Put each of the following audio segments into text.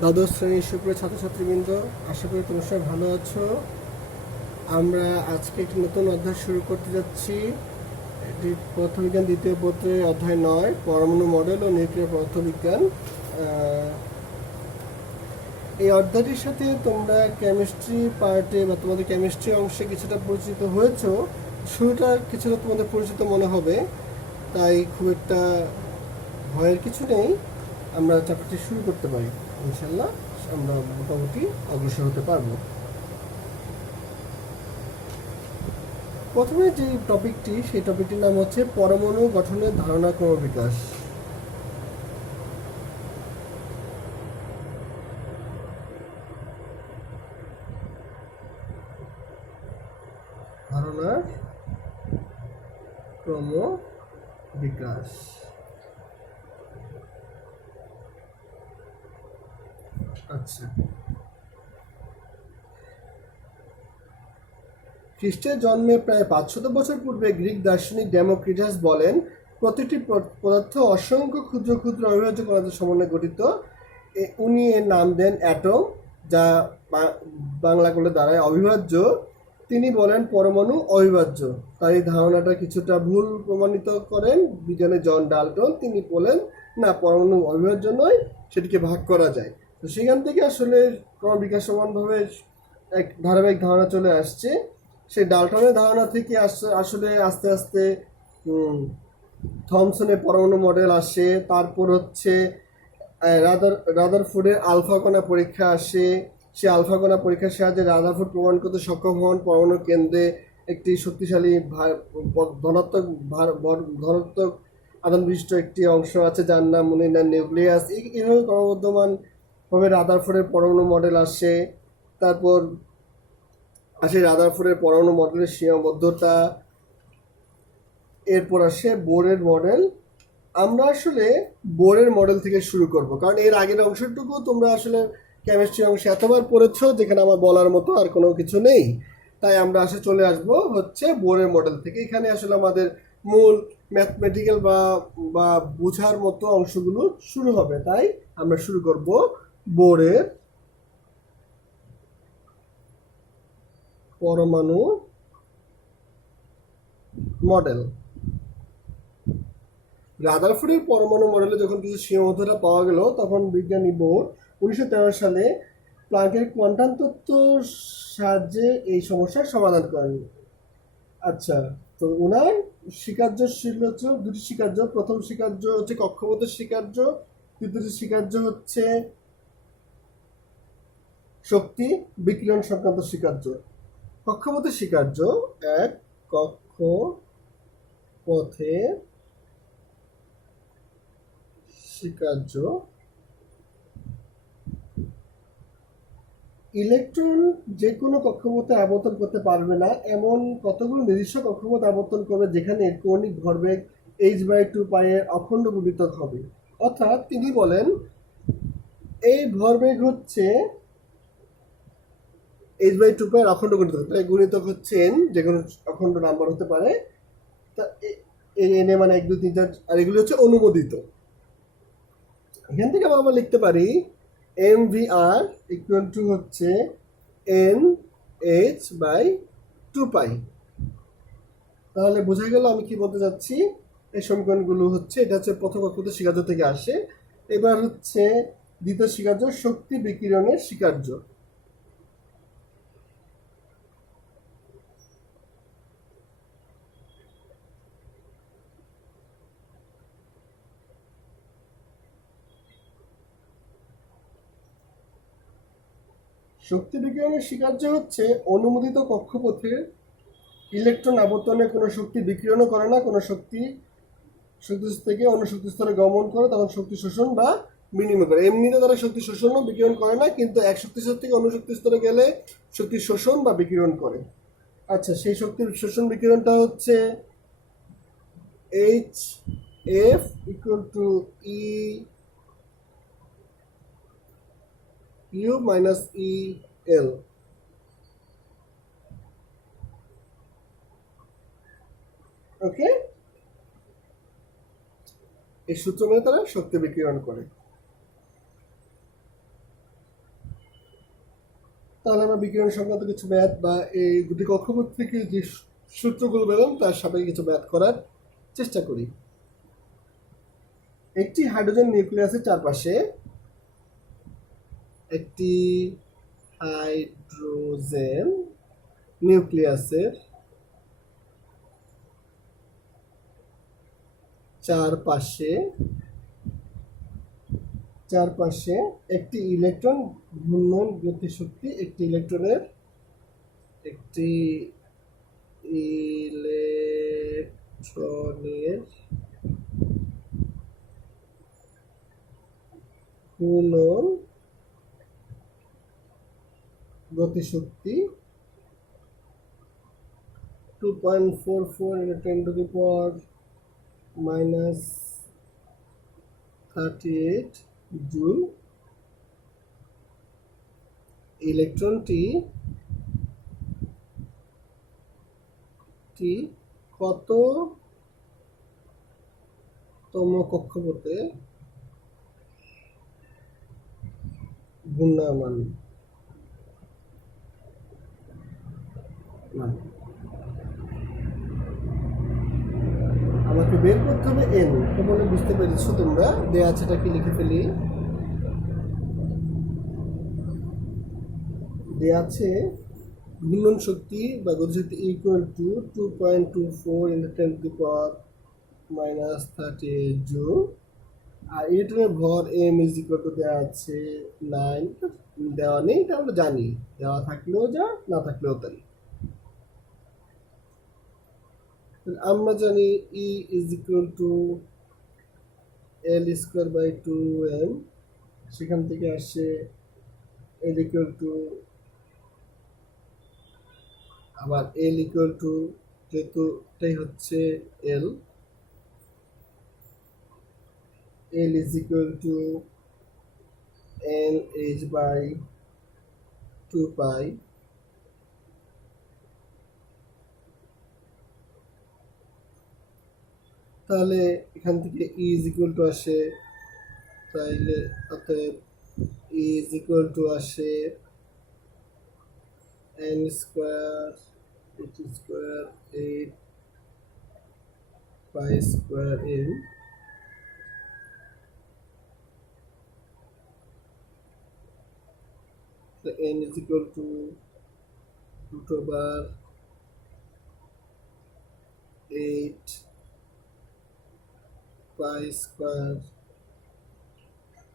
দ্বাদশ শ্রেণীর সুপ্রিয় ছাত্রছাত্রীবৃন্দ, আশা করি তোমরা সবাই ভালো আছো। আমরা আজকে একটি নতুন অধ্যায় শুরু করতে যাচ্ছি। এটি পদার্থবিজ্ঞান দ্বিতীয় পত্রের অধ্যায় 9, পরমাণু মডেল ও নিউক্লিয়ার পদার্থবিজ্ঞান। এই অধ্যায়টির সাথে তোমরা কেমিস্ট্রি পার্টে বা তোমাদের কেমিস্ট্রি অংশে কিছুটা পরিচিত হয়েছো। শুরুটা কিছুটা তোমাদের পরিচিত মনে হবে, তাই খুব একটা ভয়ের কিছু নেই। আমরা চ্যাপ্টারটি শুরু করতে পারি, ইনশাল্লাহ আমরা মোটামুটি অগ্রসর হতে পারবো। প্রথমে যে টপিকটি, সেই টপিকটির নাম হচ্ছে পরমাণু গঠনের ধারণা ক্রমবিকাশ। ধারণার ক্রম বিকাশ। আচ্ছা, খ্রিস্টের জন্মে প্রায় 500 বছর পূর্বে গ্রিক দার্শনিক ডেমোক্রিটাস বলেন, প্রতিটি পদার্থ অসংখ্য ক্ষুদ্র ক্ষুদ্র অবিভাজ্য কণাদের সমন্বয়ে গঠিত। উনি এর নাম দেন অ্যাটম, যা বাংলা করলে দাঁড়ায় অবিভাজ্য। তিনি বলেন পরমাণু অবিভাজ্য। তার এই ধারণাটা কিছুটা ভুল প্রমাণিত করেন বিজ্ঞানী জন ডাল্টন। তিনি বলেন না, পরমাণু অবিভাজ্য নয়, সেটিকে ভাগ করা যায়। তো সেখান থেকে আসলে ক্রমবিকাশ সমানভাবে এক ধারাবাহিক ধারণা চলে আসছে। সেই ডাল্টনের ধারণা থেকে আসলে আস্তে আস্তে থমসনের পরমাণু মডেল আসে। তারপর হচ্ছে রাদারফোর্ডের আলফা কণা পরীক্ষা আসে। সে আলফা কণা পরীক্ষার সাহায্যে রাদারফোর্ড প্রমাণ করতে সক্ষম হন পরমাণু কেন্দ্রে একটি শক্তিশালী ধনাত্মক আধান বিশিষ্ট একটি অংশ আছে, যার নাম মনে না নিউক্লিয়াস। এইভাবে ক্রমবর্ধমানভাবে রাদারফোর্ডের পরমাণু মডেল আসে। তারপর আসে রাদারফোর্ডের পরমাণু মডেলের সীমাবদ্ধতা। এরপর আসে বোরের মডেল। আমরা আসলে বোরের মডেল থেকে শুরু করব, কারণ এর আগের অংশটুকু তোমরা আসলে কেমিস্ট্রি অংশে এতবার পড়েছো, যেখানে আমার বলার মতো আর কোনো কিছু নেই। তাই আমরা চলে আসব হচ্ছে বোরের মডেল থেকে। এখানে আসলে আমাদের মূল ম্যাথমেটিক্যাল বা বোঝার মতো অংশগুলো শুরু হবে। তাই আমরা শুরু করব বোরের পরমাণু মডেল। রাদারফোর্ডের পরমাণু মডেলে যখন কিছু সীমাবদ্ধতা পাওয়া গেল, তখন বিজ্ঞানী বোর 1913 সালে প্লাঙ্কের কোয়ান্টাম তত্ত্বর সাহায্যে এই সমস্যার সমাধান করেন। আচ্ছা, তো ওনার স্বীকার্য ছিল দুটি স্বীকার্য। প্রথম স্বীকার্য হচ্ছে কক্ষপথের স্বীকার্য, দ্বিতীয় স্বীকার্য হচ্ছে শক্তি বিকিরণ সংক্রান্ত স্বীকার্য। কক্ষপথের স্বীকার্য এক, কক্ষপথের স্বীকার্য, ইলেকট্রন যে কোনো কক্ষপথে আবর্তন করতে পারবে না, এমন কতগুলো নির্দিষ্ট কক্ষপথ আবর্তন করবে যেখানে কৌণিক ভরবেগ h/2π এর অখণ্ড গুণিতক হবে। অর্থাৎ তিনি বলেন এই ভরবেগ হচ্ছে h/2π এর অখণ্ড গুণিতক। তাই গুণিতক হচ্ছে n, যে কোনো অখণ্ড নাম্বার হতে পারে। তা n মানে 1 2 3 4, আর এগুলি হচ্ছে অনুমোদিত। এখান থেকে আমরা লিখতে পারি mvr ইকুয়াল টু হচ্ছে nh/2π। তাহলে বোঝা গেল আমি কি বলতে চাচ্ছি। এই সমীকরণগুলো হচ্ছে, এটা হচ্ছে প্রথম কক্ষপথের স্বীকার্য থেকে আসে। এবার হচ্ছে দ্বিতীয় স্বীকার্য, শক্তি বিকিরণের স্বীকার্য। শক্তি বিকিরণের স্বীকার্য হচ্ছে অনুমোদিত কক্ষপথের ইলেকট্রন আবর্তনে কোনো শক্তি বিকিরণও করে না, কোনো শক্তি শক্তিস্তর থেকে অন্য শক্তিস্তরে গমন করে, তখন শক্তি শোষণ বা বিনিময় করে। এমনিতে তারা শক্তি শোষণও বিকিরণ করে না, কিন্তু এক শক্তিস্তর থেকে অন্য শক্তিস্তরে গেলে শক্তি শোষণ বা বিকিরণ করে। আচ্ছা, সেই শক্তির শোষণ বিকিরণটা হচ্ছে H F equal to E U minus E L. Okay, এই সূত্র মেনে তারা শক্তি বিকিরণ করে। তাহলে আমরা বিকিরণ সংক্রান্ত কিছু ম্যাথ বা এই দুটি কক্ষপথ থেকে যে সূত্রগুলো পেলাম তার সাপেক্ষে কিছু ম্যাথ করার চেষ্টা করি। একটি হাইড্রোজেন নিউক্লিয়াসের চারপাশে একটি হাইড্রোজেন নিউক্লিয়াসের চারপাশে একটি ইলেকট্রন ঘূর্ণন গতিশক্তি একটি ইলেকট্রনের ঘূর্ণন গতিশক্তি 2.44 × 10⁻38 জুল। ইলেকট্রনটি কততম কক্ষপথে ঘূর্ণায়মান? আমাকে বের করতে হবে এন। মনে বুঝতে পেরেছো তোমরা? দেয়া আছে, এটাকে লিখে ফেলি। দেয়া আছে ঘূর্ণন শক্তি বা গতিশক্তি ইকুয়াল টু 2.24 × 10⁻38 জুল। আর ইলেকট্রনের ভর এম ইজ ইকুয়াল টু দেওয়া আছে 9। দেওয়া নেই, এটা আমরা জানি। দেওয়া থাকলেও যা, না থাকলেও তাই। আমরা জানি ই ইজ ইকুয়াল টু L²/2m। সেখান থেকে আসে L ইকুয়াল টু, আবার L ইকুয়াল টু, যেহেতু এটাই হচ্ছে L is equal two NH/2π। তাহলে এখান থেকে ই ইজ ইকুয়াল টু আসে, তাইলে অতএব ই ইজ ইকুয়াল টু আসে n²h²8π²m। n is equal to √8π²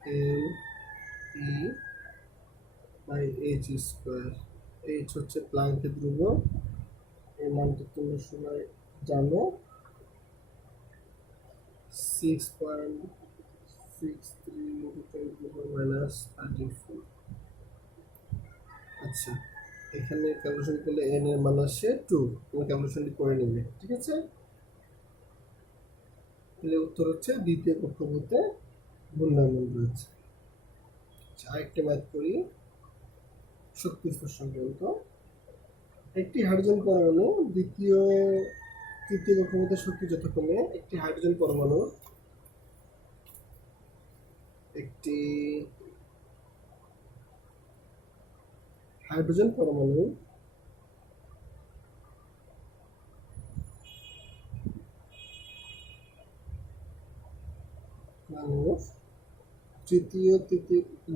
m e/h²। h হচ্ছে প্লাঙ্কের ধ্রুবক, এর মানটা তোমরা সবাই জানো, 6.63 × 10⁻34। আচ্ছা, এখানে ক্যালকুলেশন করলে n এর মান আসে 2। তুমি ক্যালকুলেশনটি করে নেবে, ঠিক আছে? তাহলে উত্তর হচ্ছে দ্বিতীয় কক্ষপথে ঘূর্ণায়মান রয়েছে। আচ্ছা, আরেকটা ম্যাথ করি শক্তি স্তর সংক্রান্ত। একটি হাইড্রোজেন পরমাণু তৃতীয় কক্ষপথের শক্তি যথাক্রমে একটি হাইড্রোজেন পরমাণু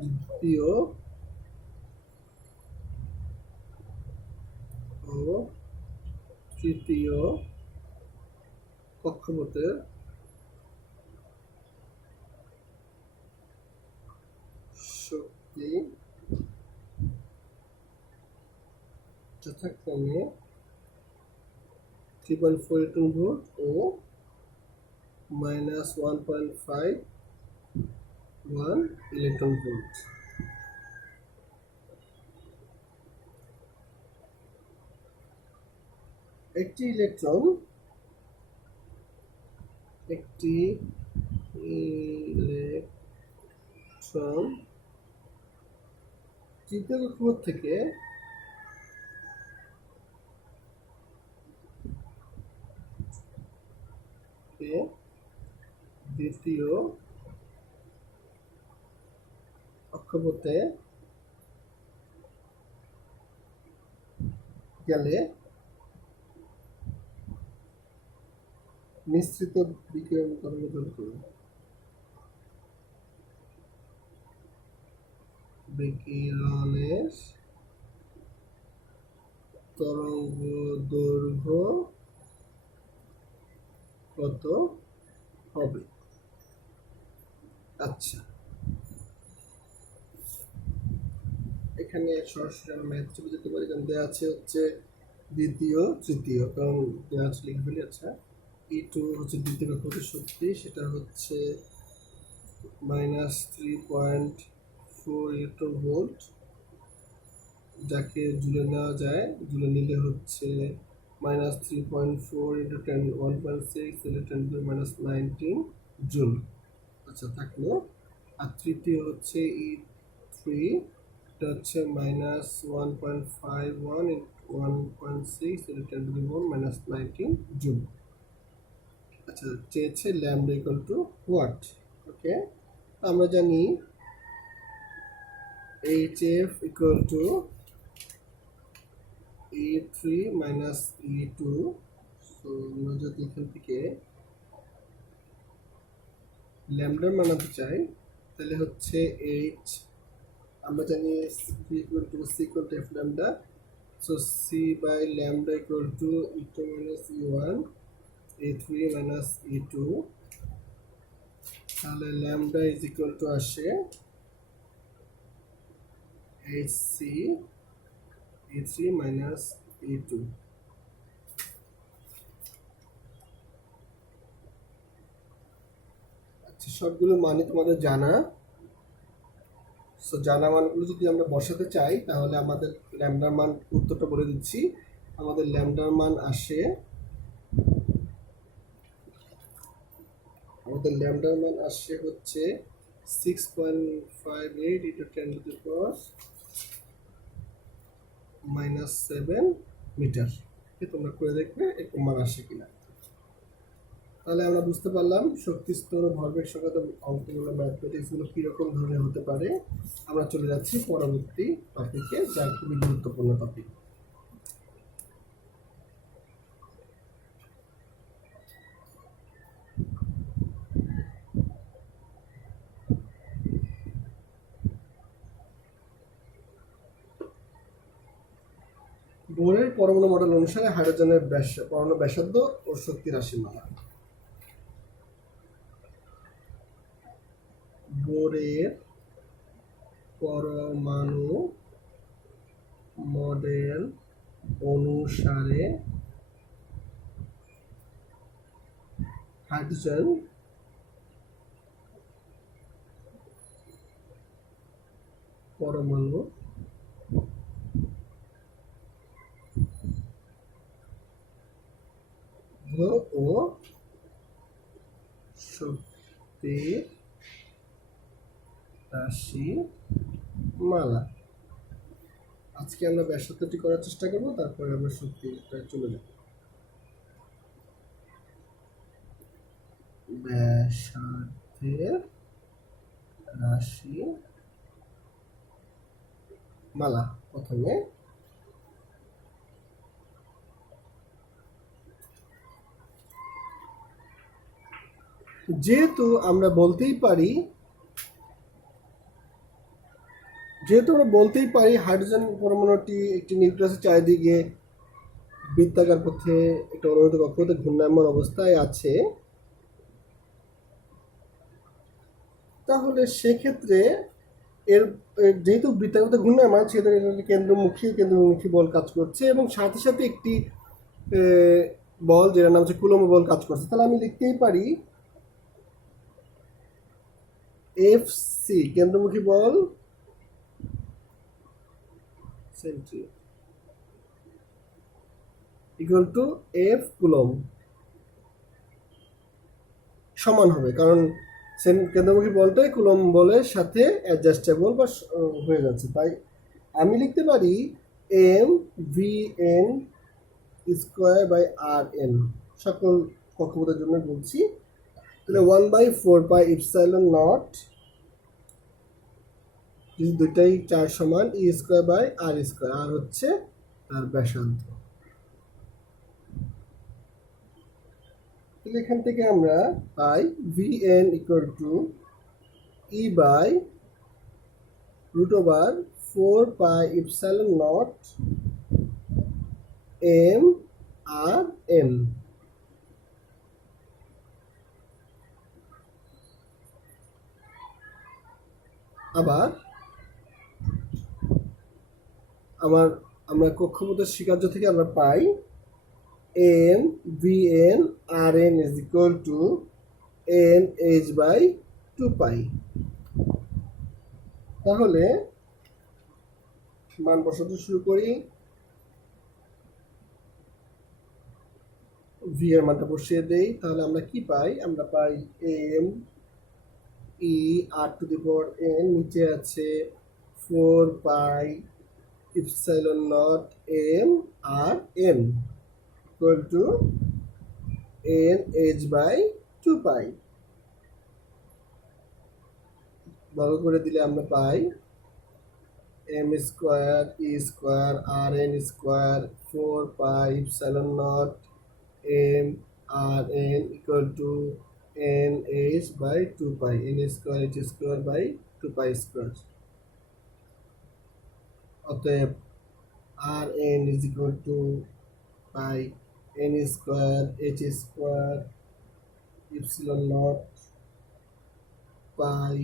দ্বিতীয় ও তৃতীয় কক্ষপথের শক্তি যথাক্রমে 3.42 ভোল্ট ও -1.51 ইলেকট্রন ভোল্ট। একটি ইলেকট্রন তৃতীয় কক্ষপথ থেকে দ্বিতীয় কক্ষপথে গেলে নিঃসৃত বিকিরণ তরঙ্গ দৈর্ঘ্য বিকিরণের তরঙ্গ দৈর্ঘ্য কত হবে? আচ্ছা, এখানে সরাসরি আমরা ম্যাথ চলে যেতে পারি, কারণ দেওয়া আছে হচ্ছে দ্বিতীয় তৃতীয়, কারণ দেওয়া আছে লিখবেন। আচ্ছা, E2 হচ্ছে দ্বিতীয় কক্ষপথের শক্তি, সেটা হচ্ছে -3.4 ইলেকট্রন ভোল্ট, যাকে জুলে নেওয়া যায়। জুলে নিলে হচ্ছে -3.4 ইন্টু 10 1.6 ইলেকট্রন -19 জুল। আচ্ছা, থাকলো। আর তৃতীয় হচ্ছে E3, এটা হচ্ছে -1.51 ইন্টু 1.6 ইলেকট্রন -19 জুল। আচ্ছা, চেয়েছে ল্যামডা ইকুয়াল টু হোয়াট? ওকে, আমরা জানি HF equal to E3 minus E2। So আমরা যদি এখান থেকে ল্যামডার মানাতে চাই, তাহলে হচ্ছে H, আমরা জানি C equal to C equal to F lambda. So C by lambda equal to E2 minus E1 E3 minus E2। তাহলে ল্যামডা ইজ ইকুয়াল টু আসে HC E3 মাইনাস E2। আচ্ছা, সবগুলো মানে তোমাদের জানা। সো জানা মানগুলো যদি আমরা বসাতে চাই, তাহলে আমাদের ল্যামডার মান, উত্তরটা বলে দিচ্ছি। আমাদের ল্যামডার মান আসে, হচ্ছে 6.58 into 10 to the power -7 metre. তোমরা করে দেখবে এরকম মান আসে কিনা। তাহলে আমরা বুঝতে পারলাম শক্তি স্তর ও ভরবেগ সংক্রান্ত অঙ্কগুলো, ম্যাথমেটিক্সগুলো কীরকম ধরনের হতে পারে। আমরা চলে যাচ্ছি পরবর্তী টপিকে, যা খুবই গুরুত্বপূর্ণ টপিক। বোরের পরমাণু মডেল অনুসারে হাইড্রোজেনের পরমাণু ব্যাসার্ধ ও শক্তি রাশিমালা। বোরের পরমাণু মডেল অনুসারে হাইড্রোজেন পরমাণু ও শক্তি রাশিমালা। আজকে আমরা ব্যাসার্ধটি করার চেষ্টা করব, তারপরে আমরা শক্তিটা চলে যাব। ব্যাসার্ধের রাশিমালা প্রথমে যেহেতু আমরা বলতেই পারি হাইড্রোজেন পরমাণুটি একটি নিউক্লিয়াসের চারিদিকে বৃত্তাকার পথে একটা অনুভূত কক্ষপথে ঘূর্ণায়মান অবস্থায় আছে, তাহলে সেক্ষেত্রে এর যেহেতু বৃত্তাকার পথে ঘূর্ণায়মান, সেক্ষেত্রে কেন্দ্রমুখী বল কাজ করছে, এবং সাথে সাথে একটি বল যেটার নাম হচ্ছে কুলম্ব বল কাজ করছে। তাহলে আমি লিখতেই পারি FC কেন্দ্রমুখী বল ইকুয়াল টু F কুলম্ব সমান হবে, কারণ কেন্দ্রমুখী বলটাই কুলম্ব বলের সাথে অ্যাডজাস্টেবল বা হয়ে যাচ্ছে। তাই আমি লিখতে পারি MVN স্কোয়ার বাই RN, সকল কক্ষপথের জন্য বলছি। তাহলে 1/4 পাই ইপসাইলন নট, দুইটাই 4 সমান, E square by R square. আর হচ্ছে তার ব্যাসার্ধ। তাহলে এখান থেকে আমরা পাই vn equal to e by root over 4 pi epsilon naught m R n। আবার আমরা কক্ষপথের স্বীকার্য থেকে আমরা পাই m vn rn is equal to n h by 2 পাই। তাহলে মান বসাতে শুরু করি। v এর মানটা বসিয়ে দেই, তাহলে আমরা কি পাই? আমরা পাই m e r to the power n, নিচে আছে 4 pi epsilon naught m R n equal to n h by 2 pi. বর্গ করে দিলে আমরা পাই m square e square r n square 4 pi epsilon naught m R n equal to n h by 2 pi, n square h square by 2 pi square. অতএব r n is equal to pi n square h square epsilon naught pi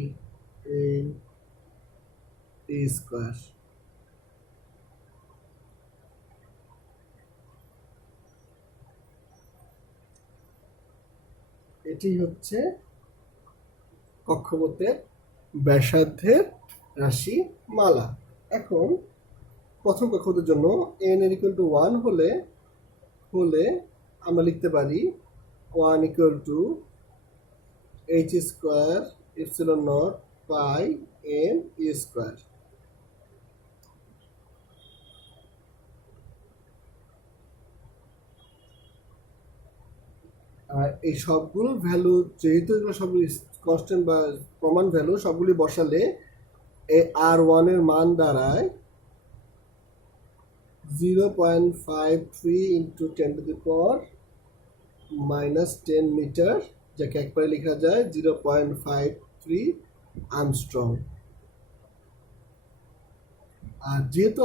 n e square. এটি হচ্ছে কক্ষপথের ব্যাসার্ধের রাশি মালা। এখন প্রথম কক্ষপথের জন্য n এর ইকুয়াল টু 1 হলে আমরা লিখতে পারি 1 equal to h square epsilon naught pi n e square. আর এই সবগুলো ভ্যালু যেহেতু এগুলো সবগুলি কনস্ট্যান্ট বা কমন ভ্যালু, সবগুলি বসালে এই r1 এর মান দাঁড়ায় 0.53 into 10 to the power -10 metre, যাকে একবারে লেখা যায় 0.53 আর্মস্ট্রং। আর যেহেতু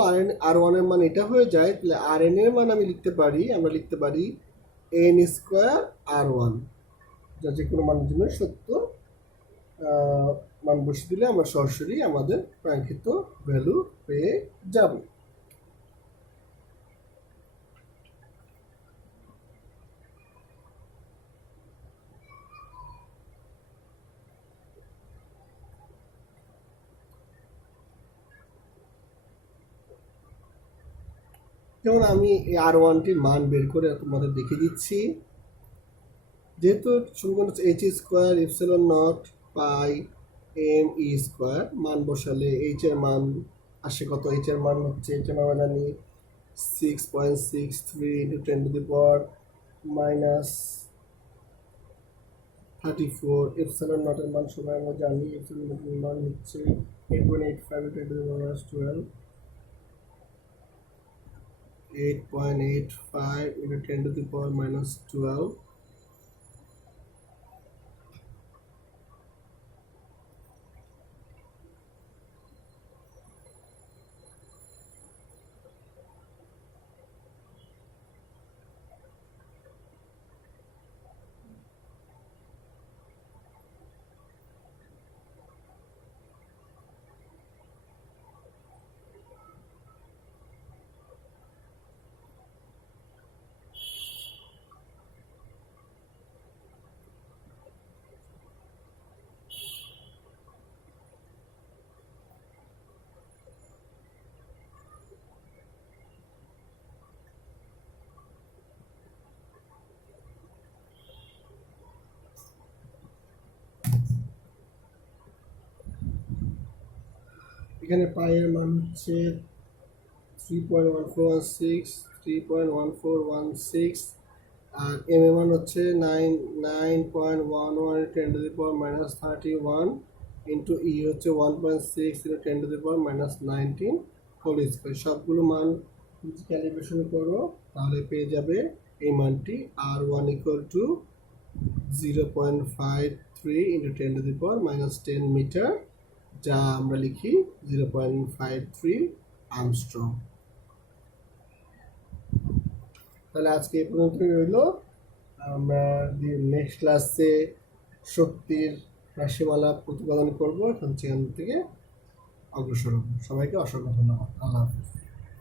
r1 এর মান এটা হয়ে যায়, তাহলে rn এর মান আমরা লিখতে পারি n স্কোয়ার r1, যা যে কোনো মানের জন্য সত্য। মান বসিয়ে দিলে আমরা সরাসরি আমাদের কাঙ্ক্ষিত ভ্যালু পেয়ে যাব। যেমন আমি এই r1টির মান বের করে তোমাদের দেখিয়ে দিচ্ছি। যেহেতু সমীকরণ হচ্ছে h স্কোয়ার ইপসিলন নট পাই m e স্কোয়ার, মান বসালে h এর মান আসে কত? h এর মান হচ্ছে, h এর মান আমরা জানি 6.63 into 10 to the power -34। Epsilon নটের মান সবাই আমরা জানি, ইপসিলন নটের মান হচ্ছে 8.85 into 10 to the power -12, 8.85 into 10 to the power -12। এখানে পায়ের মান হচ্ছে 3.1416 আর এম এর মান হচ্ছে 9.11 10 to the power -31 into e হচ্ছে 1.6 into 10 to the power -19 whole square. সবগুলো মান ক্যালিব্রেশন করো, তাহলে পেয়ে যাবে এই মানটি R1 equal to 0.53 into 10⁻⁻10 metre, যা আমরা লিখি 0.53 আর্মস্ট্রং। তাহলে আজকে এই পর্যন্তই রইল। আমরা নেক্সট ক্লাসে শক্তির রাশিমালা প্রতিপাদন করবো, এখন সেখান থেকে অগ্রসর হব। সবাইকে অসংখ্য ধন্যবাদ। আল্লাহ হাফিজ।